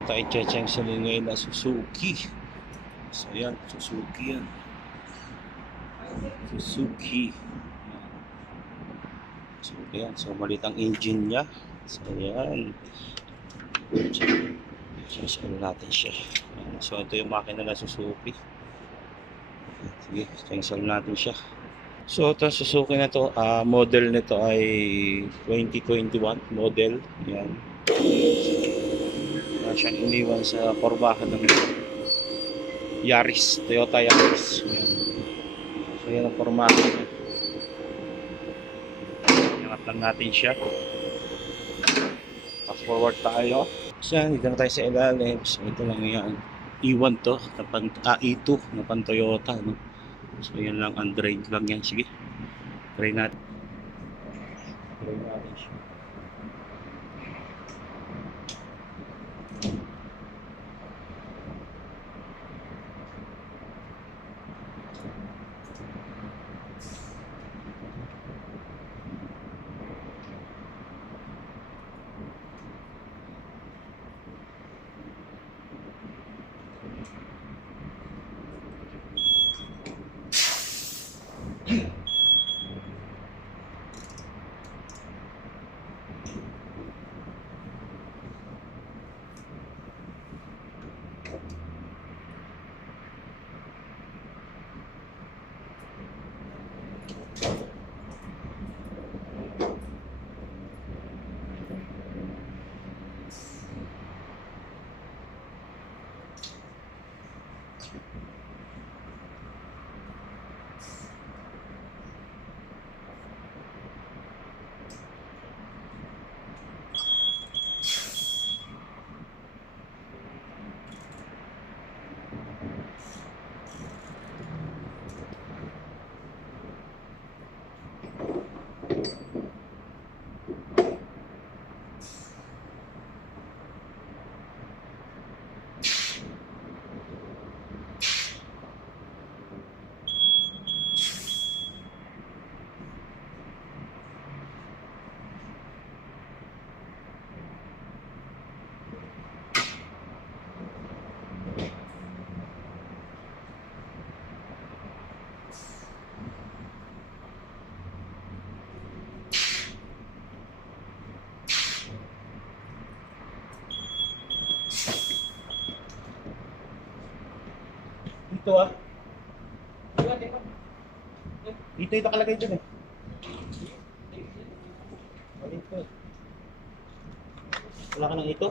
Tayo checheng sa ngayon na Suzuki. So yan, Suzuki yan. Suzuki. So yan, so malit ang engine niya. So yan. So natin siya. So ito yung makina na Suzuki. Sige, cancel natin siya. So ito Suzuki na to, model nito ay 2021 model. Yan. Siyang iniwan sa porbahan ng Yaris, Toyota Yaris. Yan. So yan ang pormahan niya. Ingat lang natin siya. Fast forward tayo. So yan, dito na tayo sa ilalim. So ito lang yan. E1 to, E2 na pan Toyota. No? So yan lang, Android lang yan. Sige, try natin. Try natin siya. Dito Dito ito kalagay dyan eh. Wala ka nang ito?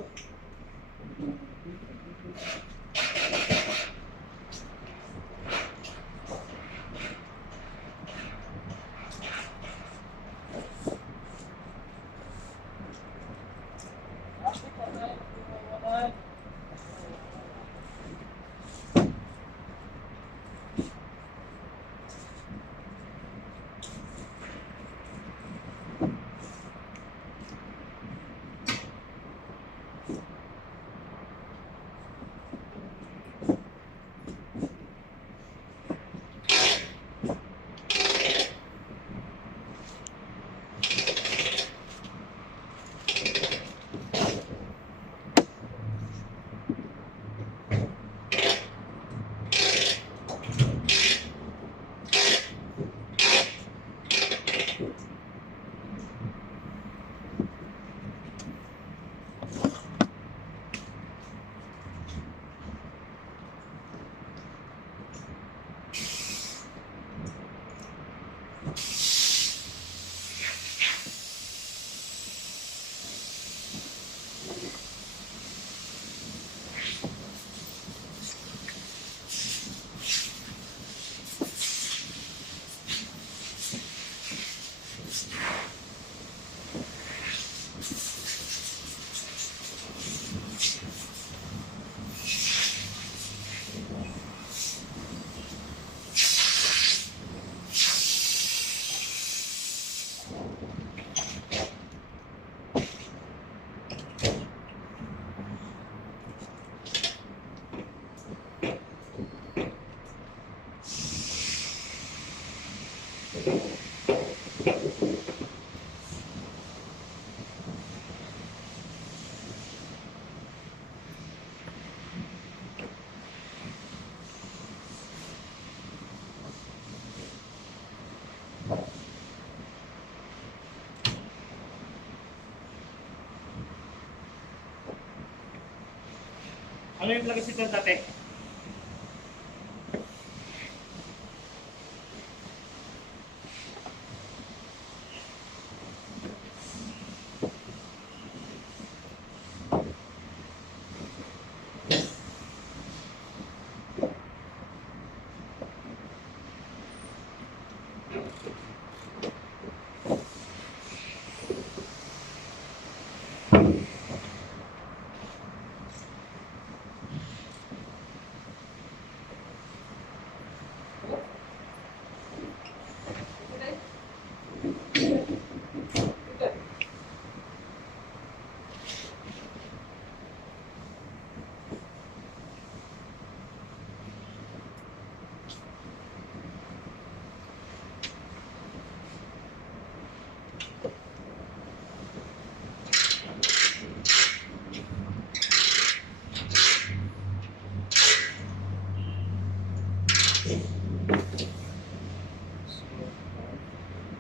Ano yung plug ito dati?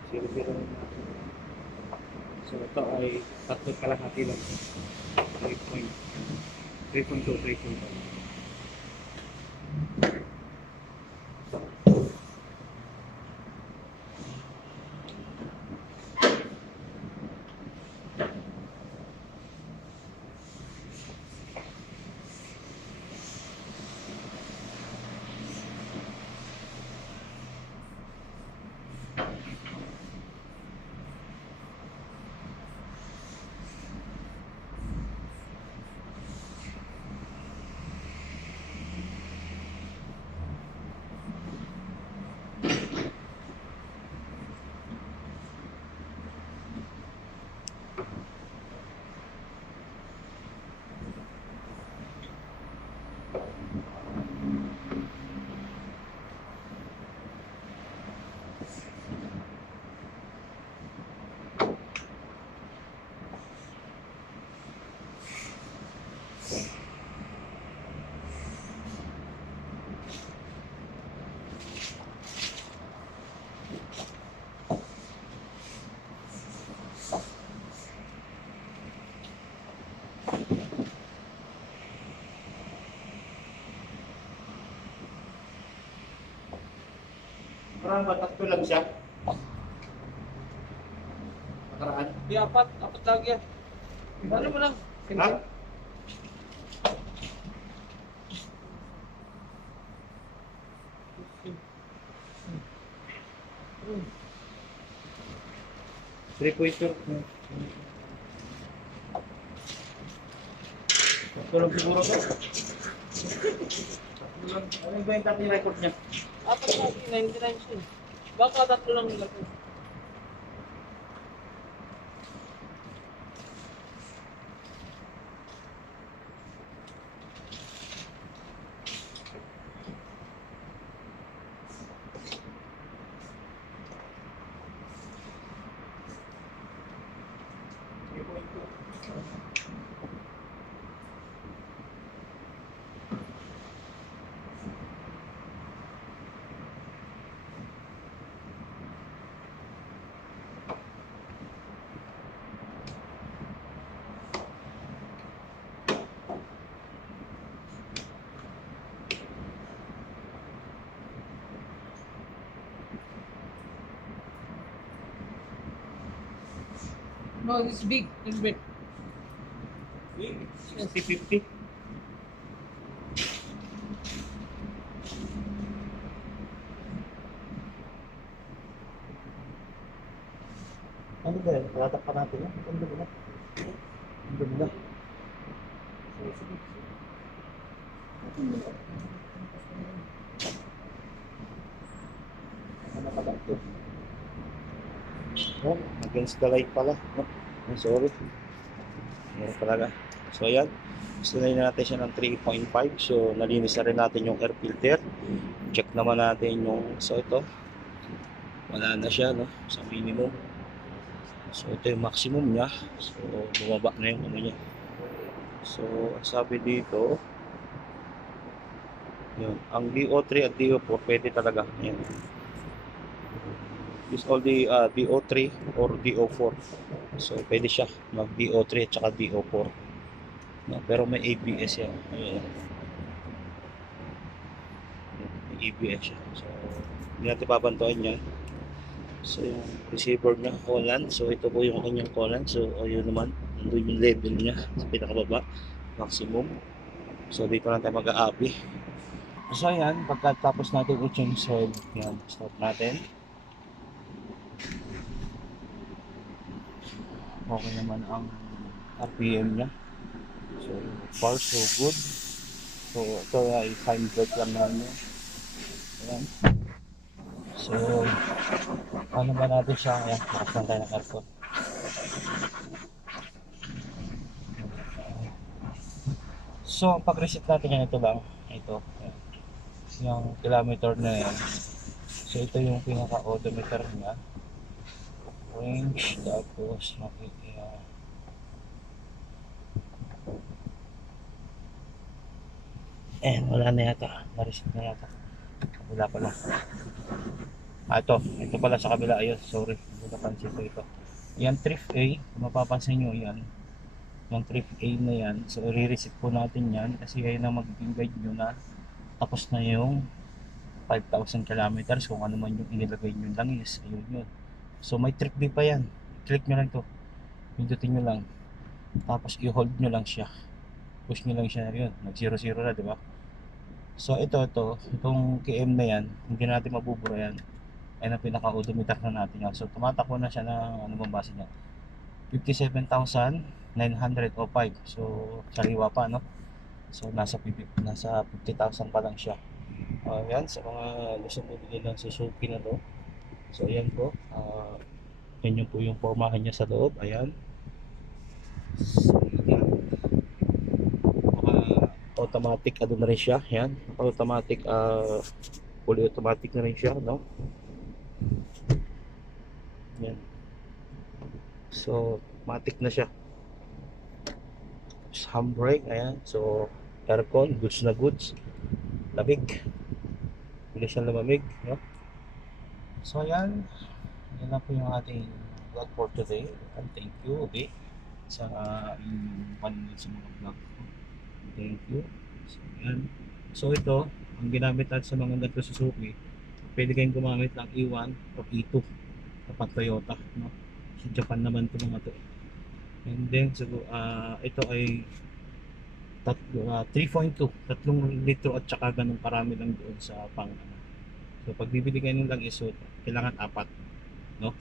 Zero-zero na natin. So ito ay 3 kalahati lang. 3.2, 3.2. Parang batas ko lang siya. Nakaraan. Di apat lagi yan. Ano mo lang? Ha? Three pointer. Tulog siguro ko. Ano ba yung top record niya? Apat lagi, 99 siya. Baka 3 lang nila po. No, it's big. It's big. 60-50. Ano ba yan? Palatak pa natin yan? Ang dumi na. Ang dumi na. Ano pa ba ito? Oh, against the light pala. Oh, sorry. Meron talaga. So ayan. Sinay na natin siya ng 3.5. So nalinis na rin natin yung air filter. Check naman natin yung, so ito. Wala na siya, no? Sa minimum. So ito yung maximum niya. So bumaba na yung ano niya. So sabi dito, yun, ang DO3 at DO4 pwede talaga. Yan. This all the DO3 or DO4. So pwede siya mag DO3 at saka DO4. No? Pero may ABS yan. Ayun. May ABS siya. So, hindi natin papantuan yan. So, yung receiver niya, Holland. So, ito po yung kanyang Holland. So, ayun naman. Nandun yung level niya sa pinakababa. Maximum. So, dito lang tayo mag-a-apply. So, ayan. Pagkatapos natin i-change oil, yan. Stop natin. Okay naman ang RPM niya. So, far so good. So, ito ay fine break lang naman yun. Ayan. So, ano ba natin siya? Ayan, makasan tayo ng aircon. So, pag-reset natin yan, ito lang. Ito. Ayan. Yung kilometer na yan. So, ito yung pinaka-odometer niya. Range, tapos makikita. Wala na yata. Na-reset na yata. Wala pala. Ito pala sa kabila. Ayun, sorry. Hindi napansin ko ito. Yan, Thrift A. Kung mapapansin nyo, yan. Yung Thrift A na yan. So, i-reset po natin yan. Kasi yan ang magiging guide nyo na tapos na yung 5,000 kilometers. Kung ano man yung inilagay nyo lang is, ayun yun. So, may Trip B pa yan. Click nyo lang to. Pindutin nyo lang. Tapos, i-hold nyo lang siya. Push nyo lang siya. Yun. Nag-0-0 na, di ba? So, itong KM na yan, hindi natin mabubura yan. Ay na pinaka-odometer na natin yan. So, tumatakbo na siya ng ano bang base niya? 57,905. So, sariwa pa, no? So, nasa 50,000 pa lang siya. Ayan, sa mga gusto bumili ng Suzuki na to. So, ayan po. Yan po yung formahan niya sa loob. Ayan. So, ayan. Automatic ano na rin siya. Ayan. Automatic, fully automatic na rin siya, no? Ayan. So, automatic na siya. Handbrake, ayan. So, aircon, goods na goods. Lamig. Bilis siyang lumamig, no? So, ayan. Yan lang po yung ating vlog for today. And thank you, okay? Sa panonood sa mga vlog ko. Thank you. So, ayan. So, ito, ang ginamit natin sa mga ganito Suzuki, pwede kayong gumamit ng E1 o E2 kapag Toyota, no? Sa Japan naman ito mga to. And then, so, ito ay 3.2, 3 litro at saka ganun karami lang doon sa pang ano. So, pag bibili kayo ng langis, so, kailangan 4, no?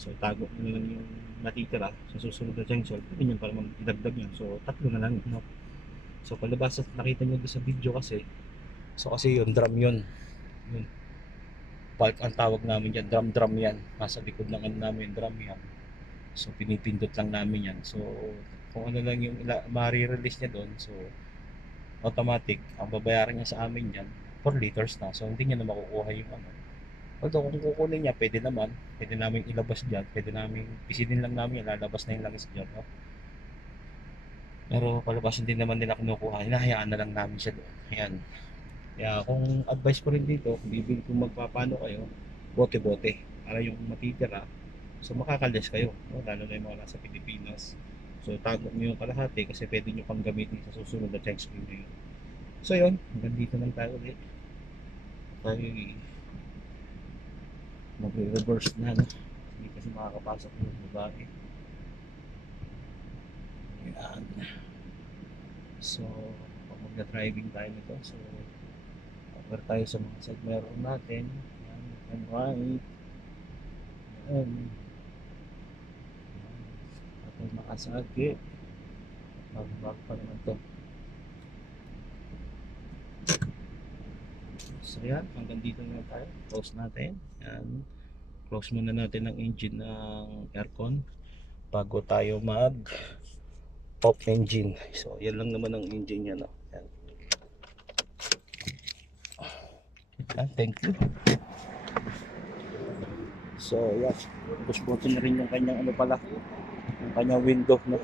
So, tago nyo lang yung natitira sa susunod na junction, pwede nyo para idagdag nyo. So, 3 na lang, no? So, palabas at nakita nyo doon sa video kasi, so kasi yun, drum yun. Bulk ang tawag namin yan, drum yan. Nasa likod ng ano namin, drum yan. So, pinipindot lang namin yan. So, kung ano lang yung ma-re-release niya doon, so, automatic, ang babayaran niya sa amin yan, 4 liters na. So, hindi niya na makukuha yung ano. Although, kung kukunin niya, pwede naman. Pwede namin ilabas dyan. Pwede namin, pisilin lang namin yan, lalabas na yung langis dyan, no? Pero palabas hindi naman nila kinukuha. Hinahayaan na lang namin siya doon. Ayan. Kaya kung advice ko rin dito, kung magpapano kayo, bote-bote. Para yung matitira, so makakalis kayo. No? Lalo na yung mga nasa Pilipinas. So tago nyo yung kalahati kasi pwede nyo pang gamitin sa susunod na check screen nyo. So yun, hanggang dito lang tayo ulit. Tayo magre-reverse na. No? Hindi kasi makakapasok yung babae. Ayan. So, pag magna-driving tayo nito, so, cover tayo sa mga side mirror natin. Ayan, and right. Ayan. Ayan, makasagi. Mag-back pa naman to. So, ayan, hanggang dito na tayo. Close natin. Ayan. Close muna natin ang engine ng aircon bago tayo off engine. So, yan lang naman ang engine niya, no? Yan. Thank you. So, yan. Push button na rin yung kanyang ano pala. Yung kanyang window, no?